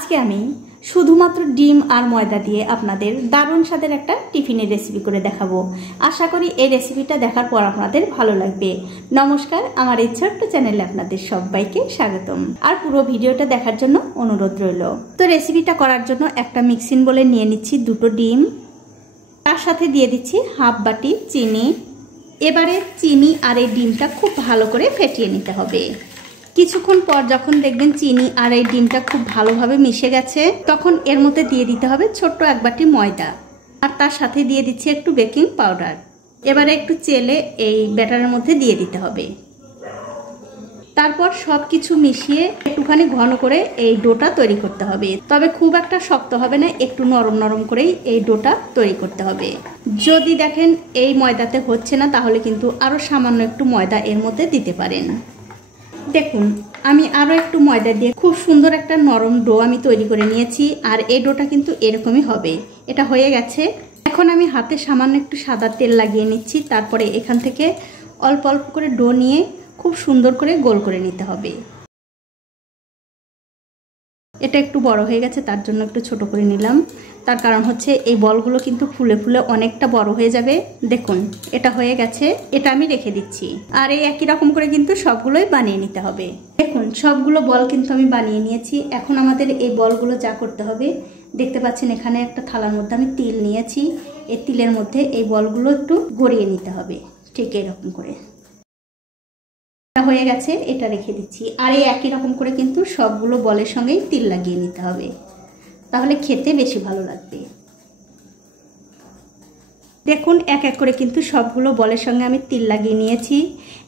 আজকে আমি শুধুমাত্র ডিম আর ময়দা দিয়ে আপনাদের দারুণ স্বাদের একটা টিফিনের রেসিপি করে দেখাবো। আশা করি এই রেসিপিটা দেখার পর আপনাদের ভালো লাগবে। নমস্কার, আমার এই ছোট্ট চ্যানেলে আপনাদের সবাইকে স্বাগতম। আর পুরো ভিডিওটা দেখার জন্য অনুরোধ রইল। তো রেসিপিটা করার জন্য একটা মিক্সিং বোলে নিয়ে নিচ্ছি দুটো ডিম, তার সাথে দিয়ে দিচ্ছি হাফ বাটি চিনি। এবারে চিনি আর এই ডিমটা খুব ভালো করে ফেটিয়ে নিতে হবে। কিছুক্ষণ পর যখন দেখবেন চিনি আর এই ডিমটা খুব ভালোভাবে মিশে গেছে, তখন এর মধ্যে দিয়ে দিতে হবে ছোট্ট এক বাটি ময়দা, আর তার সাথে দিয়ে দিচ্ছি একটু বেকিং পাউডার। এবারে একটু চেলে এই ব্যাটারের মধ্যে দিয়ে দিতে হবে। তারপর সব কিছু মিশিয়ে একটুখানি ঘন করে এই ডোটা তৈরি করতে হবে। তবে খুব একটা শক্ত হবে না, একটু নরম নরম করেই এই ডোটা তৈরি করতে হবে। যদি দেখেন এই ময়দাতে হচ্ছে না, তাহলে কিন্তু আরও সামান্য একটু ময়দা এর মধ্যে দিতে পারেন। দেখুন, আমি আরও একটু ময়দা দিয়ে খুব সুন্দর একটা নরম ডো আমি তৈরি করে নিয়েছি। আর এই ডোটা কিন্তু এরকমই হবে। এটা হয়ে গেছে। এখন আমি হাতে সামান্য একটু সাদা তেল লাগিয়ে নিচ্ছি। তারপরে এখান থেকে অল্প অল্প করে ডো নিয়ে খুব সুন্দর করে গোল করে নিতে হবে। এটা একটু বড় হয়ে গেছে, তার জন্য একটু ছোট করে নিলাম। তার কারণ হচ্ছে এই বলগুলো কিন্তু ফুলে ফুলে অনেকটা বড় হয়ে যাবে। দেখুন, এটা হয়ে গেছে। এটা আমি রেখে দিচ্ছি। আর এই একই রকম করে কিন্তু সবগুলোই বানিয়ে নিতে হবে। দেখুন, সবগুলো বল কিন্তু আমি বানিয়ে নিয়েছি। এখন আমাদের এই বলগুলো যা করতে হবে, দেখতে পাচ্ছেন এখানে একটা থালার মধ্যে আমি তিল নিয়েছি। এই তিলের মধ্যে এই বলগুলো একটু গড়িয়ে নিতে হবে, ঠিক এরকম করে। হয়ে গেছে, এটা রেখে দিচ্ছি। আর এই একই রকম করে কিন্তু সবগুলো বলের সঙ্গেই তিল লাগিয়ে নিতে হবে, তাহলে খেতে বেশি ভালো লাগবে। দেখুন, এক এক করে কিন্তু সবগুলো বলের সঙ্গে আমি তিল লাগিয়ে নিয়েছি।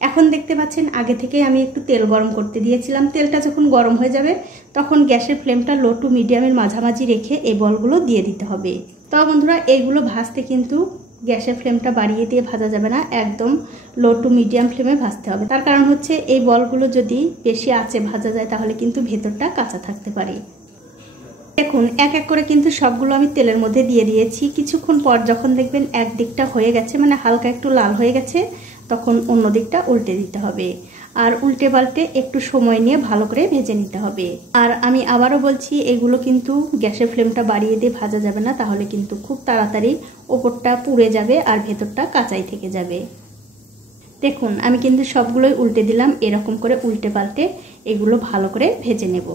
এখন দেখতে পাচ্ছেন আগে থেকে আমি একটু তেল গরম করতে দিয়েছিলাম। তেলটা যখন গরম হয়ে যাবে, তখন গ্যাসের ফ্লেমটা লো টু মিডিয়ামের মাঝামাঝি রেখে এই বলগুলো দিয়ে দিতে হবে। তো বন্ধুরা, এইগুলো ভাজতে কিন্তু গ্যাসের ফ্লেমটা বাড়িয়ে দিয়ে ভাজা যাবে না, একদম লো টু মিডিয়াম ফ্লেমে ভাজতে হবে। তার কারণ হচ্ছে এই বলগুলো যদি বেশি আঁচে ভাজা যায়, তাহলে কিন্তু ভেতরটা কাঁচা থাকতে পারে। দেখুন, এক এক করে কিন্তু সবগুলো আমি তেলের মধ্যে দিয়ে দিয়েছি। কিছুক্ষণ পর যখন দেখবেন এক দিকটা হয়ে গেছে, মানে হালকা একটু লাল হয়ে গেছে, তখন অন্য দিকটা উল্টে দিতে হবে। আর উল্টে পাল্টে একটু সময় নিয়ে ভালো করে ভেজে নিতে হবে। আর আমি আবারও বলছি, এগুলো কিন্তু গ্যাসের ফ্লেমটা বাড়িয়ে দিয়ে ভাজা যাবে না, তাহলে কিন্তু খুব তাড়াতাড়ি ওপরটা পুড়ে যাবে আর ভেতরটা কাঁচাই থেকে যাবে। দেখুন, আমি কিন্তু সবগুলোই উল্টে দিলাম। এরকম করে উল্টে পাল্টে এগুলো ভালো করে ভেজে নেব।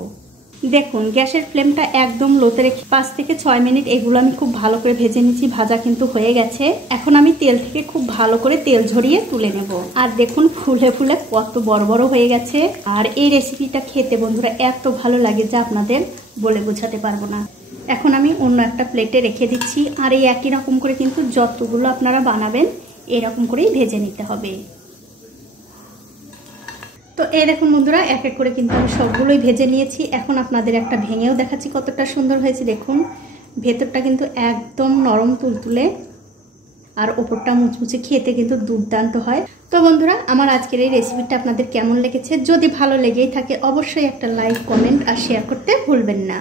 দেখুন, গ্যাসের ফ্লেমটা একদম লোতে রেখে 5 থেকে 6 মিনিট এগুলো আমি খুব ভালো করে ভেজে নিচ্ছি। ভাজা কিন্তু হয়ে গেছে। এখন আমি তেল থেকে খুব ভালো করে তেল ঝরিয়ে তুলে নেব। আর দেখুন, ফুলে ফুলে কত বড় বড় হয়ে গেছে। আর এই রেসিপিটা খেতে বন্ধুরা এত ভালো লাগে যে আপনাদের বলে বোঝাতে পারবো না। এখন আমি অন্য একটা প্লেটে রেখে দিচ্ছি। আর এই একই রকম করে কিন্তু যতগুলো আপনারা বানাবেন, এরকম করেই ভেজে নিতে হবে। তো এই দেখুন বন্ধুরা, এক এক করে কিন্তু আমি সবগুলোই ভেজে নিয়েছি। এখন আপনাদের একটা ভেঙেও দেখাচ্ছি কতটা সুন্দর হয়েছে। দেখুন, ভেতরটা কিন্তু একদম নরম তুলতুলে আর ওপরটা মুচমুচে, খেতে কিন্তু দুর্দান্ত হয়। তো বন্ধুরা, আমার আজকের এই রেসিপিটা আপনাদের কেমন লেগেছে? যদি ভালো লেগেই থাকে, অবশ্যই একটা লাইক, কমেন্ট আর শেয়ার করতে ভুলবেন না।